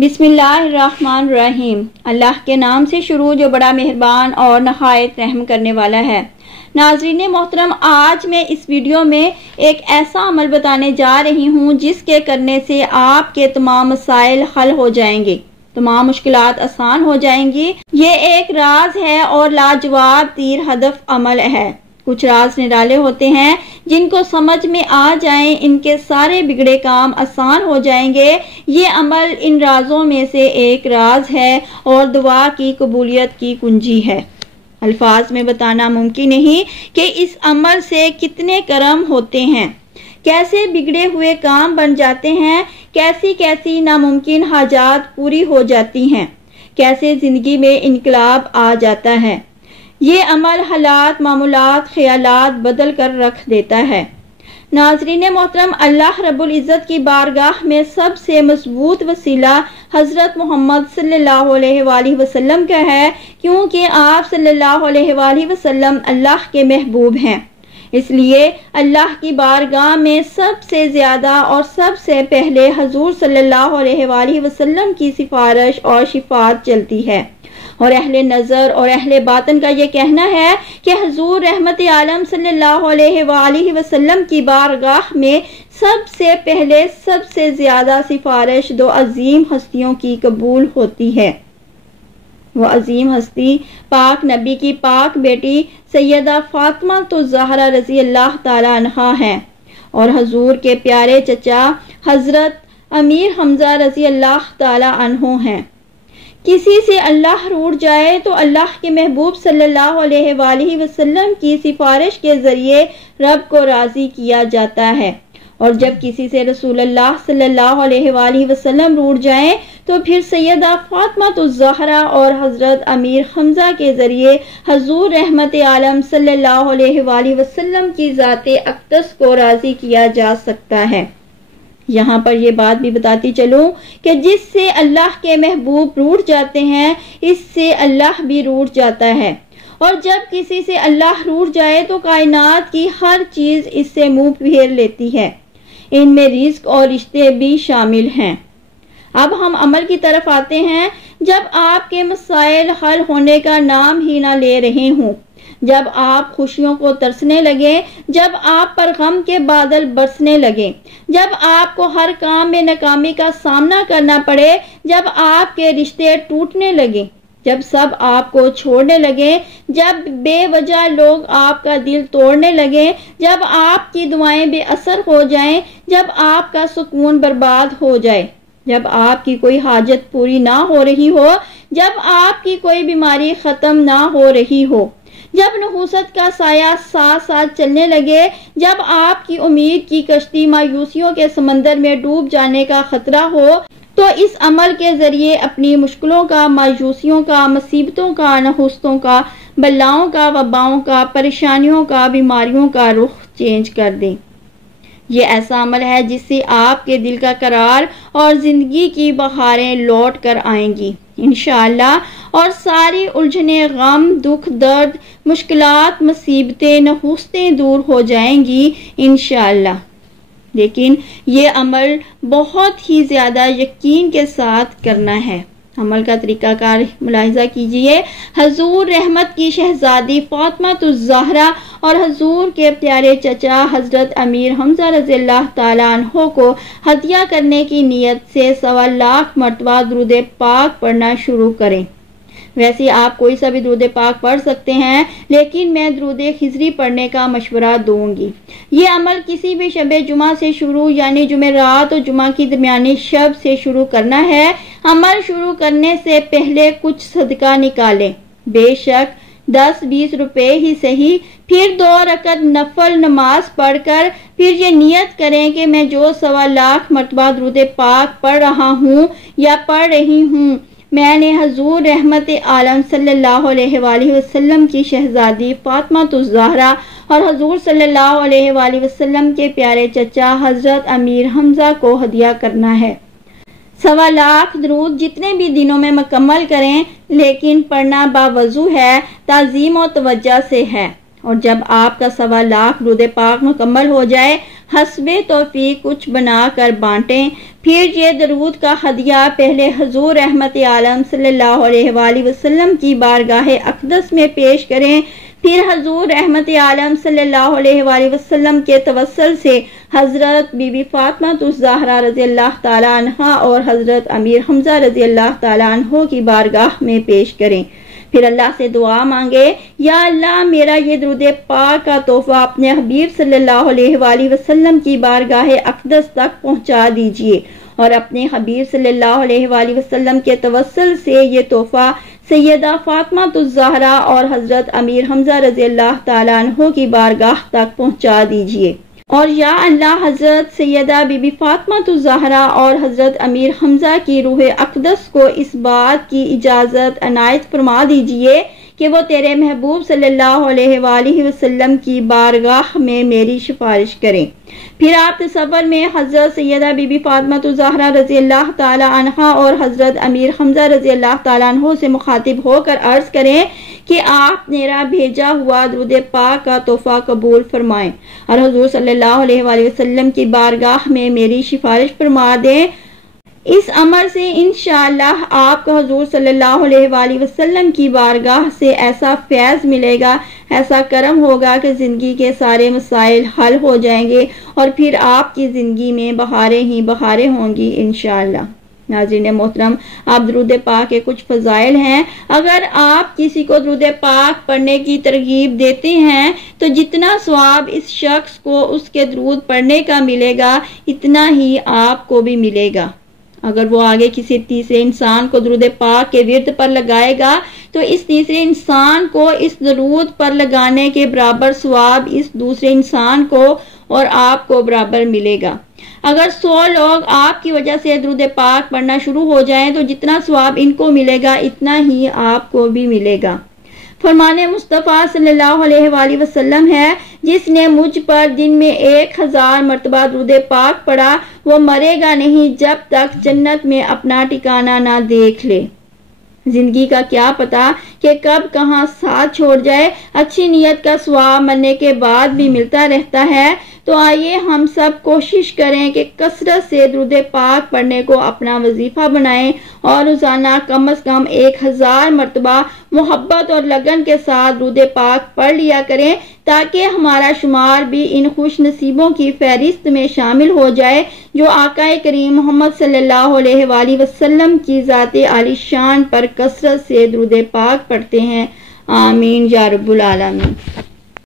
बिस्मिल्लाहिर्रहमानिर्रहीम। अल्लाह के नाम से शुरू जो बड़ा मेहरबान और नहायत रहम करने वाला है। नाज़रीन मोहतरम, आज मैं इस वीडियो में एक ऐसा अमल बताने जा रही हूँ जिसके करने से आपके तमाम मसाइल हल हो जाएंगे, तमाम मुश्किलात आसान हो जाएंगी। ये एक राज है और लाजवाब तीर हदफ अमल है। कुछ राज निराले होते हैं, जिनको समझ में आ जाएं इनके सारे बिगड़े काम आसान हो जाएंगे। ये अमल इन राजों में से एक राज है और दुआ की कबूलियत की कुंजी है। अल्फाज में बताना मुमकिन नहीं कि इस अमल से कितने करम होते हैं, कैसे बिगड़े हुए काम बन जाते हैं, कैसी कैसी नामुमकिन हाजात पूरी हो जाती हैं, कैसे जिंदगी में इनकलाब आ जाता है। ये अमल हालात, मामूलात, ख्यालात बदल कर रख देता है। नाज़रीन मोहतरम, अल्लाह रब्बुल इज़्ज़त की बारगाह में सबसे मजबूत वसीला हज़रत मोहम्मद सल्लल्लाहु अलैहि वसल्लम का है, क्योंकि आप सल्लल्लाहु अलैहि वसल्लम अल्लाह के महबूब हैं। इसलिए अल्लाह की बारगाह में सबसे ज़्यादा और सबसे पहले हजूर सल्लल्लाहु अलैहि वसल्लम की सिफारिश और शिफात चलती है। और अहले नज़र और अहले बातन का ये कहना है कि हजूर रहमत आलम सल्लल्लाहु अलैहि वसल्लम की बारगाह में सबसे पहले सबसे ज़्यादा सिफारिश दो अजीम हस्तियों की कबूल होती है। वो अजीम हस्ती पाक नबी की पाक बेटी सैयदा फातिमा तो ज़हरा रज़ी अल्लाह ताला अन्हा है और हजूर के प्यारे चचा हजरत अमीर हमजा रज़ी अल्लाह ताला अन्हो हैं। किसी से अल्लाह रूठ जाए तो अल्लाह के महबूब सल्लल्लाहु अलैहि वसल्लम की सिफारिश के जरिए रब को राजी किया जाता है, और जब किसी से रसूलुल्लाह सल्लल्लाहु अलैहि वसल्लम रूठ जाए तो फिर सैयदा फातिमा तो ज़हरा और हजरत अमीर हमजा के जरिए हजूर रहमत आलम सल्लल्लाहु अलैहि वसल्लम की ज़ाते अक़दस को राजी किया जा सकता है। यहाँ पर यह बात भी बताती चलूं कि जिससे अल्लाह के महबूब रूठ जाते हैं, इससे अल्लाह भी रूठ जाता है, और जब किसी से अल्लाह रूठ जाए तो कायनात की हर चीज इससे मुंह फेर लेती है। इनमें रिज़्क़ और रिश्ते भी शामिल हैं। अब हम अमल की तरफ आते हैं। जब आपके मसाइल हल होने का नाम ही ना ले रहे हों, जब आप खुशियों को तरसने लगे, जब आप पर गम के बादल बरसने लगे, जब आपको हर काम में नाकामी का सामना करना पड़े, जब आपके रिश्ते टूटने लगे, जब सब आपको छोड़ने लगे, जब बेवजह लोग आपका दिल तोड़ने लगे, जब आपकी दुआएं बेअसर हो जाएं, जब आपका सुकून बर्बाद हो जाए, जब आपकी कोई हाजत पूरी ना हो रही हो, जब आपकी कोई बीमारी खत्म ना हो रही हो, जब नहुसत का साया साथ साथ चलने लगे, जब आपकी उम्मीद की कश्ती मायूसियों के समंदर में डूब जाने का खतरा हो, तो इस अमल के जरिए अपनी मुश्किलों का, मायूसियों का, मुसीबतों का, नहुसतों का, बलाओं का, वबाओं का, परेशानियों का, बीमारियों का रुख चेंज कर दें। ये ऐसा अमल है जिससे आपके दिल का करार और जिंदगी की बहारें लौट कर आएंगी इंशाअल्लाह, और सारी उलझने, गम, दुख, दर्द, मुश्किलात, मुसीबतें, नहुसतें दूर हो जाएंगी इंशाअल्लाह। लेकिन ये अमल बहुत ही ज़्यादा यकीन के साथ करना है। अमल का तरीकाकार मुलाहिजा कीजिए। हजूर रहमत की शहजादी फातिमा तो ज़हरा और हजूर के प्यारे चचा हजरत अमीर हमजा रज़ी अल्लाह ताला अन्हो को हदिया करने की नीयत से 1.25 लाख मरतबा दुरूद पाक पढ़ना शुरू करें। वैसे आप कोई सा भी दुरूद पाक पढ़ सकते हैं, लेकिन मैं दुरूद खिजरी पढ़ने का मशवरा दूंगी। ये अमल किसी भी शबे जुमा से शुरू, यानी जुमेरात और जुमा की दरमियानी शब से शुरू करना है। अमल शुरू करने से पहले कुछ सदका निकालें, बेशक 10-20 रुपए ही सही। फिर 2 रकत नफल नमाज पढ़कर फिर ये नियत करें कि मैं जो 1.25 लाख मरतबा दुरूद पाक पढ़ रहा हूँ या पढ़ रही हूँ, मैंने हजूर रहमत आलम सल्लल्लाहु अलैहि वसल्लम की शहजादी फातिमा तो ज़हरा और हजूर सल्लल्लाहु अलैहि वसल्लम के प्यारे चचा हजरत अमीर हमजा को हदिया करना है। 1.25 लाख दुरूद जितने भी दिनों में मुकम्मल करें, लेकिन पढ़ना बावजू है, ताज़ीम और तवज्जो से है। और जब आपका 1.25 लाख दुरूद पाक मुकम्मल हो जाए, हस्बे तौफीक कुछ बनाकर बांटें। फिर ये दरूद का हदिया पहले हुजूर रहमत आलम सल्लल्लाहु अलैहि वसल्लम की बारगाह अक़दस में पेश करें। फिर हुजूर रहमत आलम सल्लल्लाहु अलैहि वसल्लम के तवस्सुल से हजरत बीबी फातिमा ज़हरा रज़ी अल्लाह ताला अन्हा और हजरत अमीर हमजा रज़ी अल्लाह ताला अन्हो की बारगाह में पेश करें। फिर अल्लाह से दुआ मांगे, या अल्लाह मेरा ये दुरूद पाक का तोहफा अपने हबीब सल्लल्लाहु अलैहि वसल्लम की बारगाह अक़दस तक पहुंचा दीजिए और अपने हबीब सल्लल्लाहु अलैहि वसल्लम के तवस्सुल से ये तोहफा सैयदा फातिमा ज़हरा और हजरत अमीर हमजा रज़ी अल्लाह ताला अन्हो की बारगाह तक पहुंचा दीजिए। और या अल्लाह हजरत सैयदा बीबी फातिमा ज़हरा और हजरत अमीर हमजा की रूह अक़दस को इस बात की इजाज़त अनायत फरमा दीजिए कि वो तेरे महबूब सल्लल्लाहु अलैहि वसल्लम की बारगाह में मेरी सिफारिश करें। फिर आप तसव्वुर में हजरत सैयदा बीबी फातिमा ज़हरा रज़ी अल्लाह ताला अन्हा और हजरत अमीर हमजा रज़ी अल्लाह ताला अन्हो से मुखातिब होकर अर्ज करें कि आप मेरा भेजा हुआ दुरूद पाक का तोहफा कबूल फरमाएं और हुजूर सल्लल्लाहु अलैहि वसल्लम की बारगाह में मेरी सिफारिश फरमा दें। इस अमल से इंशाअल्लाह आपको हुजूर सल्लल्लाहु अलैहि वसल्लम की बारगाह से ऐसा फैज़ मिलेगा, ऐसा करम होगा कि ज़िंदगी के सारे मसाइल हल हो जाएंगे और फिर आपकी ज़िंदगी में बहारें ही बहारें होंगी इंशाअल्लाह। नाज़रीन मोहतरम, आप दुरूद पाक के कुछ फ़ज़ाइल हैं। अगर आप किसी को दुरूद पाक पढ़ने की तरगीब देते हैं तो जितना सवाब इस शख्स को उसके दुरूद पढ़ने का मिलेगा, इतना ही आपको भी मिलेगा। अगर वो आगे किसी तीसरे इंसान को दुरूद पाक के विर्द पर लगाएगा तो इस तीसरे इंसान को इस दुरूद पर लगाने के बराबर सवाब इस दूसरे इंसान को और आपको बराबर मिलेगा। अगर 100 लोग आपकी वजह से दुरूद पाक पढ़ना शुरू हो जाएं तो जितना सवाब इनको मिलेगा, इतना ही आपको भी मिलेगा। फरमाने मुस्तफ़ा सल्लल्लाहु अलैहि वसल्लम है, जिसने मुझ पर दिन में 1000 मरतबा दुरूद पाक पढ़ा, वो मरेगा नहीं जब तक जन्नत में अपना ठिकाना ना देख ले। जिंदगी का क्या पता कि कब कहां साथ छोड़ जाए। अच्छी नियत का सवाब मरने के बाद भी मिलता रहता है। तो आइए हम सब कोशिश करें कि कसरत से दुरूद पाक पढ़ने को अपना वजीफा बनाएं और रोजाना कम से कम 1000 मरतबा मोहब्बत और लगन के साथ दुरूद पाक पढ़ लिया करें, ताकि हमारा शुमार भी इन खुश नसीबों की फहरिस्त में शामिल हो जाए जो आकाए करीम मोहम्मद सल्लल्लाहु अलैहि वसल्लम की ज़ाते आलिशान पर कसरत से दुरूद पाक पढ़ते हैं। आमीन या रब्बुल आलमीन।